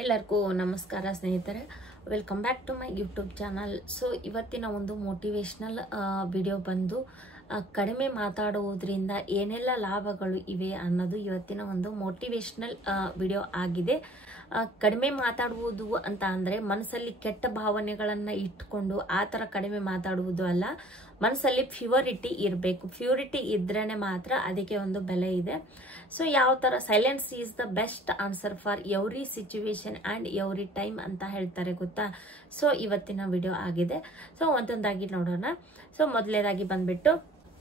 ಎಲ್ಲರಿಗೂ ನಮಸ್ಕಾರ ಸ್ನೇಹಿತರೆ, welcome back to my YouTube channel. So ಇವತ್ತಿನ ಒಂದು ಮೋಟಿವೇಶ್ನಲ್ ವಿಡಿಯೋ ಬಂದು ಕಡಿಮೆ ಮಾತಾಡುವುದರಿಂದ ಏನೆಲ್ಲ ಲಾಭಗಳು ಇವೆ ಅನ್ನೋದು ಇವತ್ತಿನ ಒಂದು ಮೋಟಿವೇಶ್ನಲ್ ವಿಡಿಯೋ ಆಗಿದೆ. ಕಡಿಮೆ ಮಾತಾಡುವುದು ಅಂತ ಅಂದರೆ ಮನಸ್ಸಲ್ಲಿ ಕೆಟ್ಟ ಭಾವನೆಗಳನ್ನು ಇಟ್ಕೊಂಡು ಆ ಥರ ಕಡಿಮೆ ಮಾತಾಡುವುದು ಅಲ್ಲ. ಮನಸ್ಸಲ್ಲಿ ಪ್ಯೂರಿಟಿ ಇರಬೇಕು. ಪ್ಯೂರಿಟಿ ಇದ್ರೇ ಮಾತ್ರ ಅದಕ್ಕೆ ಒಂದು ಬೆಲೆ ಇದೆ. ಸೊ ಯಾವ ಥರ silence is the best answer for every situation and every time ಅಂತ ಹೇಳ್ತಾರೆ ಗೊತ್ತಾ. ಸೊ ಇವತ್ತಿನ ವಿಡಿಯೋ ಆಗಿದೆ. ಸೊ ಒಂದೊಂದಾಗಿ ನೋಡೋಣ. ಸೊ ಮೊದಲನೇದಾಗಿ ಬಂದ್ಬಿಟ್ಟು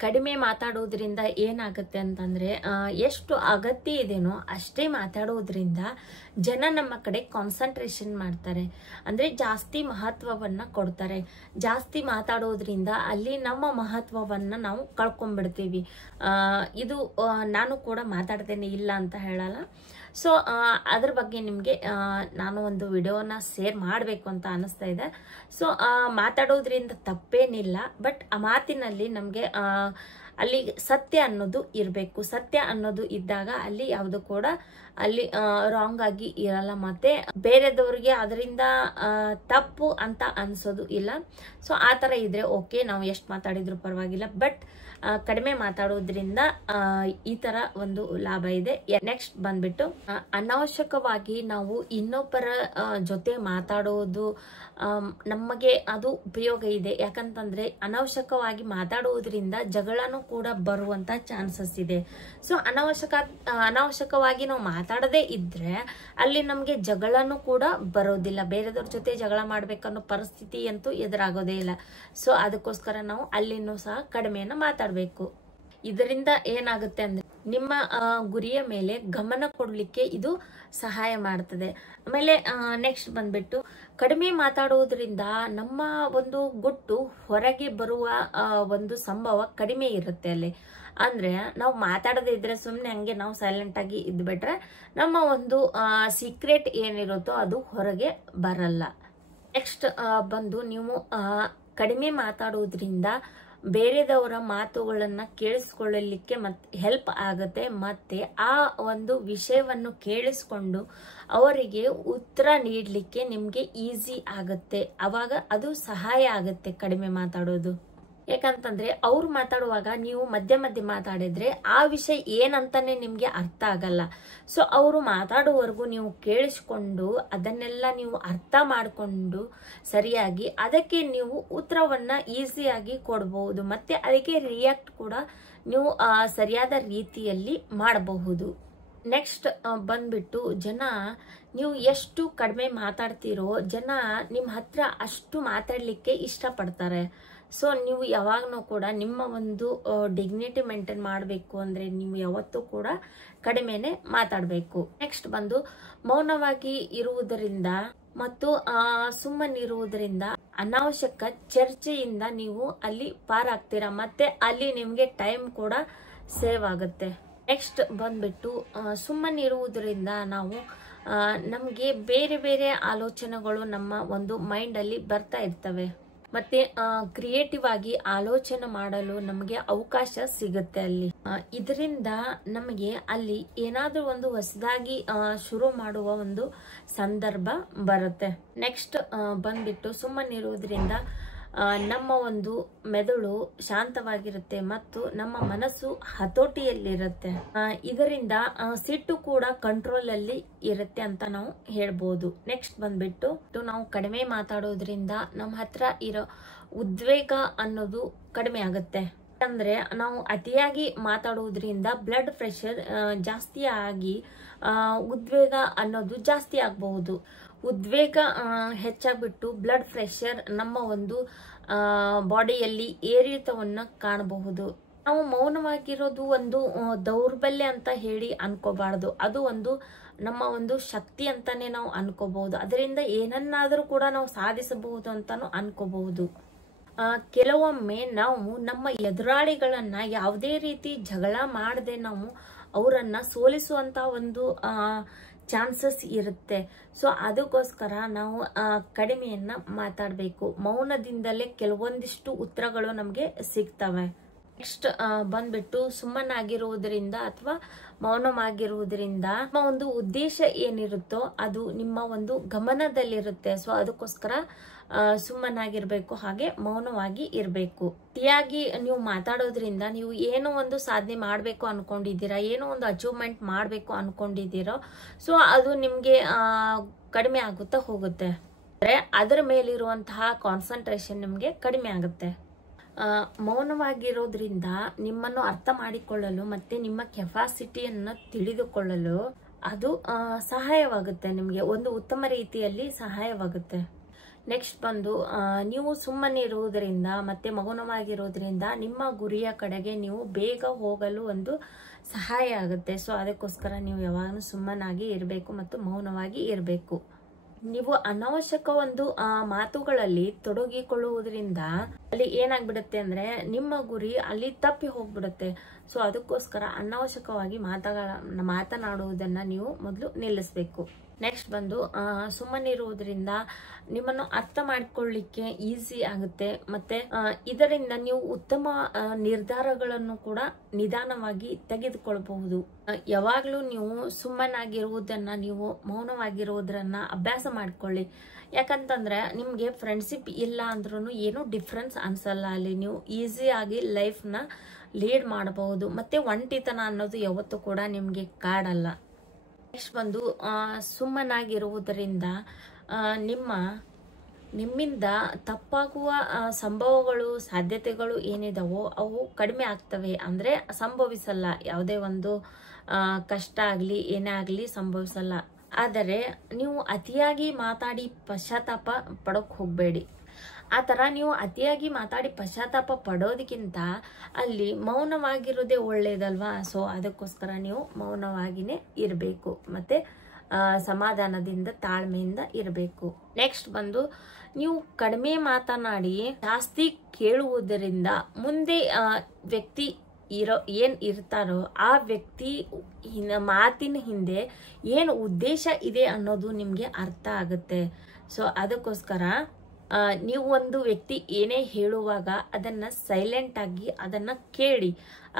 ಕಡಿಮೆ ಮಾತಾಡೋದ್ರಿಂದ ಏನಾಗುತ್ತೆ ಅಂತಂದರೆ, ಎಷ್ಟು ಅಗತ್ಯ ಇದೆನೋ ಅಷ್ಟೇ ಮಾತಾಡೋದ್ರಿಂದ ಜನ ನಮ್ಮ ಕಡೆ ಕಾನ್ಸಂಟ್ರೇಷನ್ ಮಾಡ್ತಾರೆ, ಅಂದರೆ ಜಾಸ್ತಿ ಮಹತ್ವವನ್ನು ಕೊಡ್ತಾರೆ. ಜಾಸ್ತಿ ಮಾತಾಡೋದ್ರಿಂದ ಅಲ್ಲಿ ನಮ್ಮ ಮಹತ್ವವನ್ನು ನಾವು ಕಳ್ಕೊಂಡ್ಬಿಡ್ತೀವಿ. ಇದು ನಾನು ಕೂಡ ಮಾತಾಡ್ತೇನೆ, ಇಲ್ಲ ಅಂತ ಹೇಳಲ್ಲ. ಸೊ ಅದ್ರ ಬಗ್ಗೆ ನಿಮಗೆ ನಾನು ಒಂದು ವಿಡಿಯೋನ ಶೇರ್ ಮಾಡಬೇಕು ಅಂತ ಅನ್ನಿಸ್ತಾ ಇದೆ. ಸೊ ಮಾತಾಡೋದ್ರಿಂದ ತಪ್ಪೇನಿಲ್ಲ, ಬಟ್ ಆ ಮಾತಿನಲ್ಲಿ ನಮಗೆ ಅಲ್ಲಿ ಸತ್ಯ ಅನ್ನೋದು ಇರಬೇಕು. ಸತ್ಯ ಅನ್ನೋದು ಇದ್ದಾಗ ಅಲ್ಲಿ ಯಾವುದು ಕೂಡ ಅಲ್ಲಿ ರಾಂಗ್ ಆಗಿ ಇರಲ್ಲ, ಮತ್ತೆ ಬೇರೆದವ್ರಿಗೆ ಅದರಿಂದ ತಪ್ಪು ಅಂತ ಅನ್ಸೋದು ಇಲ್ಲ. ಸೊ ಆ ಥರ ಇದ್ರೆ ಓಕೆ, ನಾವು ಎಷ್ಟು ಮಾತಾಡಿದ್ರು ಪರವಾಗಿಲ್ಲ, ಬಟ್ ಕಡಿಮೆ ಮಾತಾಡೋದ್ರಿಂದ ಈ ತರ ಒಂದು ಲಾಭ ಇದೆ. ನೆಕ್ಸ್ಟ್ ಬಂದ್ಬಿಟ್ಟು ಅನಾವಶ್ಯಕವಾಗಿ ನಾವು ಇನ್ನೊಬ್ಬರ ಜೊತೆ ಮಾತಾಡೋದು ನಮಗೆ ಅದು ಉಪಯೋಗ ಇದೆ. ಯಾಕಂತಂದ್ರೆ ಅನಾವಶ್ಯಕವಾಗಿ ಮಾತಾಡುವುದರಿಂದ ಜಗಳನೂ ಕೂಡ ಬರುವಂತ ಚಾನ್ಸಸ್ ಇದೆ. ಸೊ ಅನಾವಶ್ಯಕವಾಗಿ ನಾವು ಮಾತಾಡದೇ ಇದ್ರೆ ಅಲ್ಲಿ ನಮ್ಗೆ ಜಗಳನೂ ಕೂಡ ಬರೋದಿಲ್ಲ. ಬೇರೆದವ್ರ ಜೊತೆ ಜಗಳ ಮಾಡ್ಬೇಕನ್ನೋ ಪರಿಸ್ಥಿತಿ ಅಂತೂ ಎದುರಾಗೋದೇ ಇಲ್ಲ. ಸೊ ಅದಕ್ಕೋಸ್ಕರ ನಾವು ಅಲ್ಲಿನೂ ಸಹ ಕಡಿಮೆಯನ್ನು ಮಾತಾಡಬೇಕು. ಇದರಿಂದ ಏನಾಗುತ್ತೆ ಅಂದ್ರೆ ನಿಮ್ಮ ಗುರಿಯ ಮೇಲೆ ಗಮನ ಕೊಡ್ಲಿಕ್ಕೆ ಇದು ಸಹಾಯ ಮಾಡ್ತದೆ. ಆಮೇಲೆ ನೆಕ್ಸ್ಟ್ ಬಂದ್ಬಿಟ್ಟು ಕಡಿಮೆ ಮಾತಾಡೋದ್ರಿಂದ ನಮ್ಮ ಒಂದು ಗುಟ್ಟು ಹೊರಗೆ ಬರುವ ಒಂದು ಸಂಭವ ಕಡಿಮೆ ಇರುತ್ತೆ ಅಲ್ಲಿ. ಅಂದ್ರೆ ನಾವು ಮಾತಾಡದೇ ಇದ್ರೆ ಸುಮ್ಮನೆ ಹಂಗೆ ನಾವು ಸೈಲೆಂಟ್ ಆಗಿ ಇದ್ಬಿಟ್ರೆ ನಮ್ಮ ಒಂದು ಸೀಕ್ರೆಟ್ ಏನಿರುತ್ತೋ ಅದು ಹೊರಗೆ ಬರಲ್ಲ. ನೆಕ್ಸ್ಟ್ ಬಂದು ನೀವು ಕಡಿಮೆ ಮಾತಾಡೋದ್ರಿಂದ ಬೇರೆದವರ ಮಾತುಗಳನ್ನ ಕೇಳಿಸ್ಕೊಳ್ಳಲಿಕ್ಕೆ ಹೆಲ್ಪ್ ಆಗುತ್ತೆ. ಮತ್ತೆ ಆ ಒಂದು ವಿಷಯವನ್ನು ಕೇಳಿಸ್ಕೊಂಡು ಅವರಿಗೆ ಉತ್ತರ ನೀಡಲಿಕ್ಕೆ ನಿಮ್ಗೆ ಈಸಿ ಆಗುತ್ತೆ. ಅವಾಗ ಅದು ಸಹಾಯ ಆಗುತ್ತೆ ಕಡಿಮೆ ಮಾತಾಡೋದು. ಯಾಕಂತಂದ್ರೆ ಅವ್ರು ಮಾತಾಡುವಾಗ ನೀವು ಮಧ್ಯೆ ಮಧ್ಯೆ ಮಾತಾಡಿದ್ರೆ ಆ ವಿಷಯ ಏನಂತಾನೆ ನಿಮ್ಗೆ ಅರ್ಥ ಆಗಲ್ಲ. ಸೊ ಅವರು ಮಾತಾಡುವವರೆಗೂ ನೀವು ಕೇಳಿಸ್ಕೊಂಡು ಅದನ್ನೆಲ್ಲ ನೀವು ಅರ್ಥ ಮಾಡಿಕೊಂಡು ಸರಿಯಾಗಿ ಅದಕ್ಕೆ ನೀವು ಉತ್ತರವನ್ನ ಈಸಿಯಾಗಿ ಕೊಡಬಹುದು. ಮತ್ತೆ ಅದಕ್ಕೆ ರಿಯಾಕ್ಟ್ ಕೂಡ ನೀವು ಸರಿಯಾದ ರೀತಿಯಲ್ಲಿ ಮಾಡಬಹುದು. ನೆಕ್ಸ್ಟ್ ಬಂದ್ಬಿಟ್ಟು ಜನ ನೀವು ಎಷ್ಟು ಕಡಿಮೆ ಮಾತಾಡ್ತೀರೋ ಜನ ನಿಮ್ಮ ಹತ್ರ ಅಷ್ಟು ಮಾತಾಡ್ಲಿಕ್ಕೆ ಇಷ್ಟಪಡ್ತಾರೆ. ಸೊ ನೀವು ಯಾವಾಗಲೂ ಕೂಡ ನಿಮ್ಮ ಒಂದು ಡಿಗ್ನಿಟಿ ಮೇಂಟೈನ್ ಮಾಡಬೇಕು ಅಂದರೆ ನೀವು ಯಾವತ್ತೂ ಕೂಡ ಕಡಿಮೆನೆ ಮಾತಾಡಬೇಕು. ನೆಕ್ಸ್ಟ್ ಬಂದು ಮೌನವಾಗಿ ಇರುವುದರಿಂದ ಮತ್ತು ಸುಮ್ಮನಿರುವುದರಿಂದ ಅನಾವಶ್ಯಕ ಚರ್ಚೆಯಿಂದ ನೀವು ಅಲ್ಲಿ ಪಾರಾಗ್ತೀರಾ, ಮತ್ತೆ ಅಲ್ಲಿ ನಿಮಗೆ ಟೈಮ್ ಕೂಡ ಸೇವ್ ಆಗುತ್ತೆ. ನೆಕ್ಸ್ಟ್ ಬಂದ್ಬಿಟ್ಟು ಸುಮ್ಮನಿರುವುದರಿಂದ ನಾವು ನಮಗೆ ಬೇರೆ ಬೇರೆ ಆಲೋಚನೆಗಳು ನಮ್ಮ ಒಂದು ಮೈಂಡಲ್ಲಿ ಬರ್ತಾ ಇರ್ತವೆ. ಮತ್ತೆ ಕ್ರಿಯೇಟಿವ್ ಆಗಿ ಆಲೋಚನೆ ಮಾಡಲು ನಮಗೆ ಅವಕಾಶ ಸಿಗುತ್ತೆ ಅಲ್ಲಿ. ಇದರಿಂದ ನಮಗೆ ಅಲ್ಲಿ ಏನಾದ್ರೂ ಒಂದು ಹೊಸದಾಗಿ ಶುರು ಮಾಡುವ ಒಂದು ಸಂದರ್ಭ ಬರುತ್ತೆ. ನೆಕ್ಸ್ಟ್ ಬಂದ್ಬಿಟ್ಟು ಸುಮ್ಮನಿರುವುದರಿಂದ ನಮ್ಮ ಒಂದು ಮೆದುಳು ಶಾಂತವಾಗಿರುತ್ತೆ ಮತ್ತು ನಮ್ಮ ಮನಸ್ಸು ಹತೋಟಿಯಲ್ಲಿರುತ್ತೆ. ಇದರಿಂದ ಸಿಟ್ಟು ಕೂಡ ಕಂಟ್ರೋಲ್ ಅಲ್ಲಿ ಇರುತ್ತೆ ಅಂತ ನಾವು ಹೇಳ್ಬೋದು. ನೆಕ್ಸ್ಟ್ ಬಂದ್ಬಿಟ್ಟು ನಾವು ಕಡಿಮೆ ಮಾತಾಡೋದ್ರಿಂದ ನಮ್ಮ ಹತ್ರ ಇರೋ ಉದ್ವೇಗ ಅನ್ನೋದು ಕಡಿಮೆ ಆಗುತ್ತೆ. ಅಂದ್ರೆ ನಾವು ಅತಿಯಾಗಿ ಮಾತಾಡುವುದರಿಂದ ಬ್ಲಡ್ ಪ್ರೆಷರ್ ಜಾಸ್ತಿ ಆಗಿ ಉದ್ವೇಗ ಅನ್ನೋದು ಜಾಸ್ತಿ ಆಗಬಹುದು. ಉದ್ವೇಗ ಹೆಚ್ಚಾಗ್ಬಿಟ್ಟು ಬ್ಲಡ್ ಪ್ರೆಷರ್ ನಮ್ಮ ಒಂದು ಬಾಡಿಯಲ್ಲಿ ಏರಿಳಿತವನ್ನ ಕಾಣಬಹುದು. ನಾವು ಮೌನವಾಗಿರೋದು ಒಂದು ದೌರ್ಬಲ್ಯ ಅಂತ ಹೇಳಿ ಅನ್ಕೋಬಾರ್ದು. ಅದು ಒಂದು ನಮ್ಮ ಒಂದು ಶಕ್ತಿ ಅಂತಾನೆ ನಾವು ಅನ್ಕೋಬಹುದು. ಅದರಿಂದ ಏನನ್ನಾದ್ರೂ ಕೂಡ ನಾವು ಸಾಧಿಸಬಹುದು ಅಂತಾನು ಅನ್ಕೋಬಹುದು. ಕೆಲವೊಮ್ಮೆ ನಾವು ನಮ್ಮ ಎದುರಾಳಿಗಳನ್ನ ಯಾವುದೇ ರೀತಿ ಜಗಳ ಮಾಡದೆ ನಾವು ಅವರನ್ನ ಸೋಲಿಸುವಂತ ಒಂದು ಚಾನ್ಸಸ್ ಇರುತ್ತೆ. ಸೊ ಅದಕ್ಕೋಸ್ಕರ ನಾವು ಕಡಿಮೆಯನ್ನ ಮಾತಾಡಬೇಕು. ಮೌನದಿಂದಲೇ ಕೆಲವೊಂದಿಷ್ಟು ಉತ್ತರಗಳು ನಮಗೆ ಸಿಗ್ತವೆ. ನೆಕ್ಸ್ಟ್ ಬಂದ್ಬಿಟ್ಟು ಸುಮ್ಮನಾಗಿರುವುದರಿಂದ ಅಥವಾ ಮೌನವಾಗಿರುವುದರಿಂದ ನಿಮ್ಮ ಒಂದು ಉದ್ದೇಶ ಏನಿರುತ್ತೋ ಅದು ನಿಮ್ಮ ಒಂದು ಗಮನದಲ್ಲಿರುತ್ತೆ. ಸೊ ಅದಕ್ಕೋಸ್ಕರ ಸುಮ್ಮನಾಗಿರ್ಬೇಕು, ಹಾಗೆ ಮೌನವಾಗಿ ಇರಬೇಕು. ಅತಿಯಾಗಿ ನೀವು ಮಾತಾಡೋದ್ರಿಂದ ನೀವು ಏನೋ ಒಂದು ಸಾಧನೆ ಮಾಡಬೇಕು ಅನ್ಕೊಂಡಿದ್ದೀರಾ, ಏನೋ ಒಂದು ಅಚೀವ್ಮೆಂಟ್ ಮಾಡಬೇಕು ಅನ್ಕೊಂಡಿದ್ದೀರೋ, ಸೊ ಅದು ನಿಮಗೆ ಕಡಿಮೆ ಆಗುತ್ತಾ ಹೋಗುತ್ತೆ. ಅಂದರೆ ಅದರ ಮೇಲಿರುವಂತಹ ಕಾನ್ಸಂಟ್ರೇಷನ್ ನಿಮಗೆ ಕಡಿಮೆ ಆಗುತ್ತೆ. ಮೌನವಾಗಿರೋದ್ರಿಂದ ನಿಮ್ಮನ್ನು ಅರ್ಥ ಮಾಡಿಕೊಳ್ಳಲು ಮತ್ತೆ ನಿಮ್ಮ ಕೆಪಾಸಿಟಿಯನ್ನು ತಿಳಿದುಕೊಳ್ಳಲು ಅದು ಸಹಾಯವಾಗುತ್ತೆ, ನಿಮಗೆ ಒಂದು ಉತ್ತಮ ರೀತಿಯಲ್ಲಿ ಸಹಾಯವಾಗುತ್ತೆ. ನೆಕ್ಸ್ಟ್ ಬಂದು ನೀವು ಸುಮ್ಮನೆ ಇರುವುದರಿಂದ ಮತ್ತೆ ಮೌನವಾಗಿರೋದ್ರಿಂದ ನಿಮ್ಮ ಗುರಿಯ ಕಡೆಗೆ ನೀವು ಬೇಗ ಹೋಗಲು ಒಂದು ಸಹಾಯ ಆಗುತ್ತೆ. ಸೊ ಅದಕ್ಕೋಸ್ಕರ ನೀವು ಯಾವಾಗಲೂ ಸುಮ್ಮನಾಗಿ ಇರಬೇಕು ಮತ್ತು ಮೌನವಾಗಿ ಇರಬೇಕು. ನೀವು ಅನಾವಶ್ಯಕ ಒಂದು ಮಾತುಗಳಲ್ಲಿ ತೊಡಗಿಕೊಳ್ಳುವುದರಿಂದ ಅಲ್ಲಿ ಏನಾಗ್ಬಿಡುತ್ತೆ ಅಂದ್ರೆ ನಿಮ್ಮ ಗುರಿ ಅಲ್ಲಿ ತಪ್ಪಿ ಹೋಗ್ಬಿಡುತ್ತೆ. ಸೊ ಅದಕ್ಕೋಸ್ಕರ ಅನಾವಶ್ಯಕವಾಗಿ ಮಾತನಾಡುವುದನ್ನ ನೀವು ಮೊದಲು ನಿಲ್ಲಿಸಬೇಕು. ನೆಕ್ಸ್ಟ್ ಬಂದು ಸುಮ್ಮನಿರುವುದರಿಂದ ನಿಮ್ಮನ್ನು ಅರ್ಥ ಮಾಡಿಕೊಳ್ಳಿಕ್ಕೆ ಈಸಿ ಆಗುತ್ತೆ. ಮತ್ತೆ ಇದರಿಂದ ನೀವು ಉತ್ತಮ ನಿರ್ಧಾರಗಳನ್ನು ಕೂಡ ನಿಧಾನವಾಗಿ ತೆಗೆದುಕೊಳ್ಳಬಹುದು. ಯಾವಾಗ್ಲೂ ನೀವು ಸುಮ್ಮನಾಗಿರುವುದನ್ನ, ನೀವು ಮೌನವಾಗಿರುವುದನ್ನ ಅಭ್ಯಾಸ ಮಾಡ್ಕೊಳ್ಳಿ. ಯಾಕಂತಂದ್ರೆ ನಿಮ್ಗೆ ಫ್ರೆಂಡ್ಶಿಪ್ ಇಲ್ಲ ಅಂದ್ರೂ ಏನು ಡಿಫ್ರೆನ್ಸ್ ಅನ್ಸಲ್ಲ. ಅಲ್ಲಿ ನೀವು ಈಸಿಯಾಗಿ ಲೈಫ್ನ ಲೀಡ್ ಮಾಡಬಹುದು. ಮತ್ತೆ ಒಂಟಿತನ ಅನ್ನೋದು ಯಾವತ್ತೂ ಕೂಡ ನಿಮ್ಗೆ ಕಾಡಲ್ಲ. ನೆಕ್ಸ್ಟ್ ಬಂದು ಸುಮ್ಮನಾಗಿರುವುದರಿಂದ ನಿಮ್ಮಿಂದ ತಪ್ಪಾಗುವ ಸಂಭವಗಳು, ಸಾಧ್ಯತೆಗಳು ಏನಿದಾವೋ ಅವು ಕಡಿಮೆ ಆಗ್ತವೆ. ಅಂದ್ರೆ ಸಂಭವಿಸಲ್ಲ, ಯಾವುದೇ ಒಂದು ಕಷ್ಟ ಆಗಲಿ ಏನೇ ಆಗಲಿ ಸಂಭವಿಸಲ್ಲ. ಆದರೆ ನೀವು ಅತಿಯಾಗಿ ಮಾತಾಡಿ ಪಶ್ಚಾತ್ತಾಪ ಪಡೋಕ್ ಹೋಗಬೇಡಿ. ಆ ಥರ ನೀವು ಅತಿಯಾಗಿ ಮಾತಾಡಿ ಪಶ್ಚಾತ್ತಾಪ ಪಡೋದಕ್ಕಿಂತ ಅಲ್ಲಿ ಮೌನವಾಗಿರೋದೇ ಒಳ್ಳೇದಲ್ವಾ. ಸೊ ಅದಕ್ಕೋಸ್ಕರ ನೀವು ಮೌನವಾಗಿನೇ ಇರಬೇಕು ಮತ್ತೆ ಸಮಾಧಾನದಿಂದ ತಾಳ್ಮೆಯಿಂದ ಇರಬೇಕು. ನೆಕ್ಸ್ಟ್ ಬಂದು ನೀವು ಕಡಿಮೆ ಮಾತನಾಡಿ ಜಾಸ್ತಿ ಕೇಳುವುದರಿಂದ ಮುಂದೆ ವ್ಯಕ್ತಿ ಏನ್ ಇರ್ತಾರೋ ಆ ವ್ಯಕ್ತಿ ಮಾತಿನ ಹಿಂದೆ ಏನು ಉದ್ದೇಶ ಇದೆ ಅನ್ನೋದು ನಿಮ್ಗೆ ಅರ್ಥ ಆಗುತ್ತೆ. ಸೊ ಅದಕ್ಕೋಸ್ಕರ ನೀವು ಒಂದು ವ್ಯಕ್ತಿ ಏನೇ ಹೇಳುವಾಗ ಅದನ್ನ ಸೈಲೆಂಟ್ ಆಗಿ ಅದನ್ನ ಕೇಳಿ.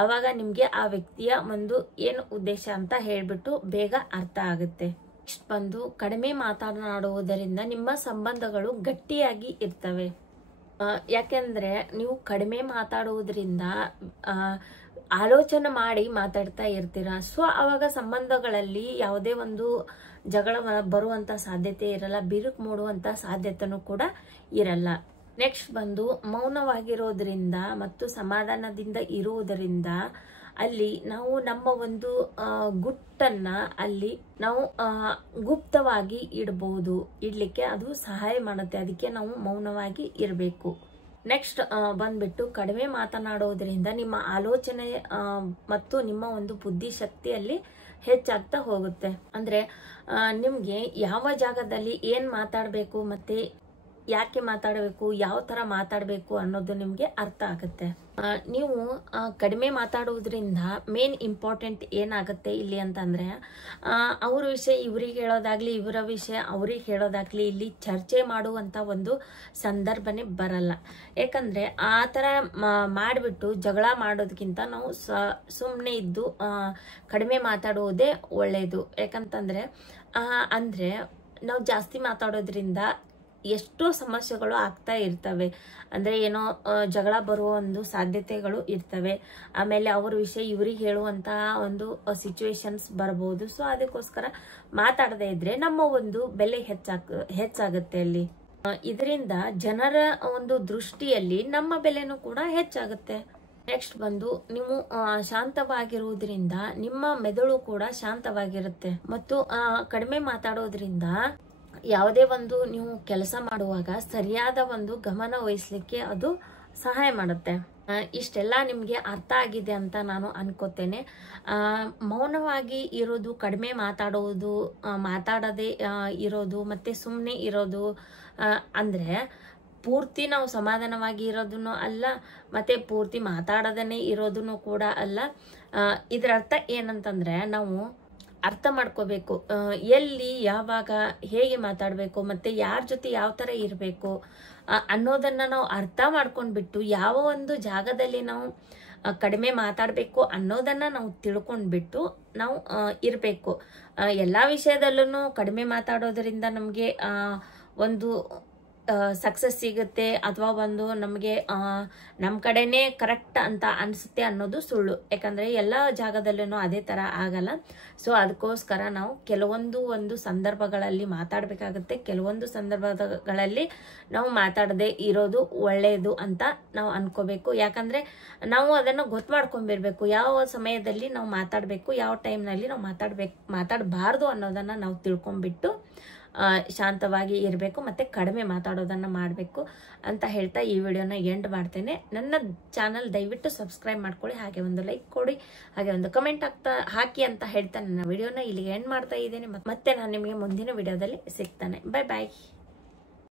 ಅವಾಗ ನಿಮ್ಗೆ ಆ ವ್ಯಕ್ತಿಯ ಒಂದು ಏನು ಉದ್ದೇಶ ಅಂತ ಹೇಳ್ಬಿಟ್ಟು ಬೇಗ ಅರ್ಥ ಆಗುತ್ತೆ. ನೆಕ್ಸ್ಟ್ ಬಂದು ಕಡಿಮೆ ಮಾತನಾಡುವುದರಿಂದ ನಿಮ್ಮ ಸಂಬಂಧಗಳು ಗಟ್ಟಿಯಾಗಿ ಇರ್ತವೆ. ಯಾಕೆಂದ್ರೆ ನೀವು ಕಡಿಮೆ ಮಾತಾಡುವುದರಿಂದ ಆಲೋಚನೆ ಮಾಡಿ ಮಾತಾಡ್ತಾ ಇರ್ತೀರಾ. ಸೊ ಅವಾಗ ಸಂಬಂಧಗಳಲ್ಲಿ ಯಾವುದೇ ಒಂದು ಜಗಳ ಬರುವಂತ ಸಾಧ್ಯತೆ ಇರಲ್ಲ, ಬಿರುಕು ಮೂಡುವಂತ ಸಾಧ್ಯತೆನೂ ಕೂಡ ಇರಲ್ಲ. ನೆಕ್ಸ್ಟ್ ಬಂದು ಮೌನವಾಗಿರೋದ್ರಿಂದ ಮತ್ತು ಸಮಾಧಾನದಿಂದ ಇರುವುದರಿಂದ ಅಲ್ಲಿ ನಾವು ನಮ್ಮ ಒಂದು ಗುಟ್ಟನ್ನ ಅಲ್ಲಿ ನಾವು ಗುಪ್ತವಾಗಿ ಇಡಬಹುದು, ಇಡ್ಲಿಕ್ಕೆ ಅದು ಸಹಾಯ ಮಾಡುತ್ತೆ. ಅದಕ್ಕೆ ನಾವು ಮೌನವಾಗಿ ಇರಬೇಕು. ನೆಕ್ಸ್ಟ್ ಬಂದ್ಬಿಟ್ಟು ಕಡಿಮೆ ಮಾತನಾಡೋದ್ರಿಂದ ನಿಮ್ಮ ಆಲೋಚನೆ ಮತ್ತು ನಿಮ್ಮ ಒಂದು ಬುದ್ಧಿಶಕ್ತಿಯಲ್ಲಿ ಹೆಚ್ಚಾಗ್ತಾ ಹೋಗುತ್ತೆ. ಅಂದ್ರೆ ನಿಮ್ಗೆ ಯಾವ ಜಾಗದಲ್ಲಿ ಏನ್ ಮಾತಾಡಬೇಕು ಮತ್ತೆ ಯಾಕೆ ಮಾತಾಡಬೇಕು, ಯಾವ ತರ ಮಾತಾಡಬೇಕು ಅನ್ನೋದು ನಿಮ್ಗೆ ಅರ್ಥ ಆಗುತ್ತೆ. ನೀವು ಕಡಿಮೆ ಮಾತಾಡುವುದರಿಂದ ಮೇನ್ ಇಂಪಾರ್ಟೆಂಟ್ ಏನಾಗುತ್ತೆ ಇಲ್ಲಿ ಅಂತಂದ್ರೆ ಅವ್ರ ವಿಷಯ ಇವ್ರಿಗೆ ಹೇಳೋದಾಗ್ಲಿ, ಇವರ ವಿಷಯ ಅವ್ರಿಗೆ ಹೇಳೋದಾಗ್ಲಿ ಇಲ್ಲಿ ಚರ್ಚೆ ಮಾಡುವಂತ ಒಂದು ಸಂದರ್ಭನೇ ಬರಲ್ಲ. ಯಾಕಂದ್ರೆ ಆ ತರ ಮಾಡಿಬಿಟ್ಟು ಜಗಳ ಮಾಡೋದಕ್ಕಿಂತ ನಾವು ಸುಮ್ಮನೆ ಇದ್ದು ಕಡಿಮೆ ಮಾತಾಡುವುದೇ ಒಳ್ಳೆಯದು. ಯಾಕಂತಂದ್ರೆ ಅಂದ್ರೆ ನಾವು ಜಾಸ್ತಿ ಮಾತಾಡೋದ್ರಿಂದ ಎಷ್ಟೋ ಸಮಸ್ಯೆಗಳು ಆಗ್ತಾ ಇರ್ತವೆ. ಅಂದ್ರೆ ಏನೋ ಜಗಳ ಬರುವ ಒಂದು ಸಾಧ್ಯತೆಗಳು ಇರ್ತವೆ. ಆಮೇಲೆ ಅವ್ರ ವಿಷಯ ಇವ್ರಿಗೆ ಹೇಳುವಂತಹ ಒಂದು ಸಿಚುವೇಶನ್ಸ್ ಬರಬಹುದು. ಸೊ ಅದಕ್ಕೋಸ್ಕರ ಮಾತಾಡದೇ ಇದ್ರೆ ನಮ್ಮ ಒಂದು ಬೆಲೆ ಹೆಚ್ಚಾಗುತ್ತೆ ಅಲ್ಲಿ. ಇದರಿಂದ ಜನರ ಒಂದು ದೃಷ್ಟಿಯಲ್ಲಿ ನಮ್ಮ ಬೆಲೆನೂ ಕೂಡ ಹೆಚ್ಚಾಗುತ್ತೆ. ನೆಕ್ಸ್ಟ್ ಬಂದು ನೀವು ಶಾಂತವಾಗಿರುವುದರಿಂದ ನಿಮ್ಮ ಮೆದುಳು ಕೂಡ ಶಾಂತವಾಗಿರುತ್ತೆ. ಮತ್ತು ಕಡಿಮೆ ಮಾತಾಡೋದ್ರಿಂದ ಯಾವುದೇ ಒಂದು ನೀವು ಕೆಲಸ ಮಾಡುವಾಗ ಸರಿಯಾದ ಒಂದು ಗಮನ ವಹಿಸ್ಲಿಕ್ಕೆ ಅದು ಸಹಾಯ ಮಾಡುತ್ತೆ. ಇಷ್ಟೆಲ್ಲ ನಿಮ್ಗೆ ಅರ್ಥ ಆಗಿದೆ ಅಂತ ನಾನು ಅನ್ಕೋತೇನೆ. ಮೌನವಾಗಿ ಇರೋದು, ಕಡಿಮೆ ಮಾತಾಡೋದು, ಮಾತಾಡದೆ ಇರೋದು ಮತ್ತೆ ಸುಮ್ಮನೆ ಇರೋದು ಅಂದ್ರೆ ಪೂರ್ತಿ ನಾವು ಸಮಾಧಾನವಾಗಿ ಇರೋದನ್ನು ಅಲ್ಲ, ಮತ್ತೆ ಪೂರ್ತಿ ಮಾತಾಡದೇ ಇರೋದನ್ನು ಕೂಡ ಅಲ್ಲ. ಇದರ ಅರ್ಥ ಏನಂತಂದ್ರೆ ನಾವು ಅರ್ಥ ಮಾಡ್ಕೋಬೇಕು, ಎಲ್ಲಿ ಯಾವಾಗ ಹೇಗೆ ಮಾತಾಡಬೇಕು ಮತ್ತೆ ಯಾರ ಜೊತೆ ಯಾವ ತರ ಇರಬೇಕು ಅನ್ನೋದನ್ನ ನಾವು ಅರ್ಥ ಮಾಡ್ಕೊಂಡ್ಬಿಟ್ಟು ಯಾವ ಒಂದು ಜಾಗದಲ್ಲಿ ನಾವು ಕಡಿಮೆ ಮಾತಾಡಬೇಕು ಅನ್ನೋದನ್ನು ನಾವು ತಿಳ್ಕೊಂಡ್ಬಿಟ್ಟು ನಾವು ಇರಬೇಕು. ಎಲ್ಲ ವಿಷಯದಲ್ಲೂ ಕಡಿಮೆ ಮಾತಾಡೋದ್ರಿಂದ ನಮಗೆ ಒಂದು ಸಕ್ಸಸ್ ಸಿಗುತ್ತೆ ಅಥವಾ ಒಂದು ನಮಗೆ ನಮ್ಮ ಕಡೆನೇ ಕರೆಕ್ಟ್ ಅಂತ ಅನಿಸುತ್ತೆ ಅನ್ನೋದು ಸುಳ್ಳು. ಯಾಕಂದರೆ ಎಲ್ಲ ಜಾಗದಲ್ಲೂ ಅದೇ ಥರ ಆಗಲ್ಲ. ಸೊ ಅದಕ್ಕೋಸ್ಕರ ನಾವು ಕೆಲವೊಂದು ಸಂದರ್ಭಗಳಲ್ಲಿ ಮಾತಾಡಬೇಕಾಗುತ್ತೆ, ಕೆಲವೊಂದು ಸಂದರ್ಭಗಳಲ್ಲಿ ನಾವು ಮಾತಾಡದೆ ಇರೋದು ಒಳ್ಳೆಯದು ಅಂತ ನಾವು ಅನ್ಕೋಬೇಕು. ಯಾಕಂದರೆ ನಾವು ಅದನ್ನು ಗೊತ್ತು ಮಾಡ್ಕೊಂಬಿರ್ಬೇಕು, ಯಾವ ಸಮಯದಲ್ಲಿ ನಾವು ಮಾತಾಡಬೇಕು, ಯಾವ ಟೈಮ್ನಲ್ಲಿ ನಾವು ಮಾತಾಡಬಾರ್ದು ಅನ್ನೋದನ್ನು ನಾವು ತಿಳ್ಕೊಂಬಿಟ್ಟು ಶಾಂತವಾಗಿ ಇರಬೇಕು ಮತ್ತು ಕಡಿಮೆ ಮಾತಾಡೋದನ್ನು ಮಾಡಬೇಕು ಅಂತ ಹೇಳ್ತಾ ಈ ವಿಡಿಯೋನ ಎಂಡ್ ಮಾಡ್ತೇನೆ. ನನ್ನ ಚಾನಲ್ ದಯವಿಟ್ಟು ಸಬ್ಸ್ಕ್ರೈಬ್ ಮಾಡ್ಕೊಳ್ಳಿ, ಹಾಗೆ ಒಂದು ಲೈಕ್ ಕೊಡಿ, ಹಾಗೆ ಒಂದು ಕಮೆಂಟ್ ಹಾಕಿ ಅಂತ ಹೇಳ್ತಾ ನನ್ನ ವಿಡಿಯೋನ ಇಲ್ಲಿಗೆ ಎಂಡ್ ಮಾಡ್ತಾ ಇದ್ದೇನೆ. ಮತ್ತೆ ನಾನು ನಿಮಗೆ ಮುಂದಿನ ವಿಡಿಯೋದಲ್ಲಿ ಸಿಗ್ತಾನೆ. ಬಾಯ್ ಬಾಯ್.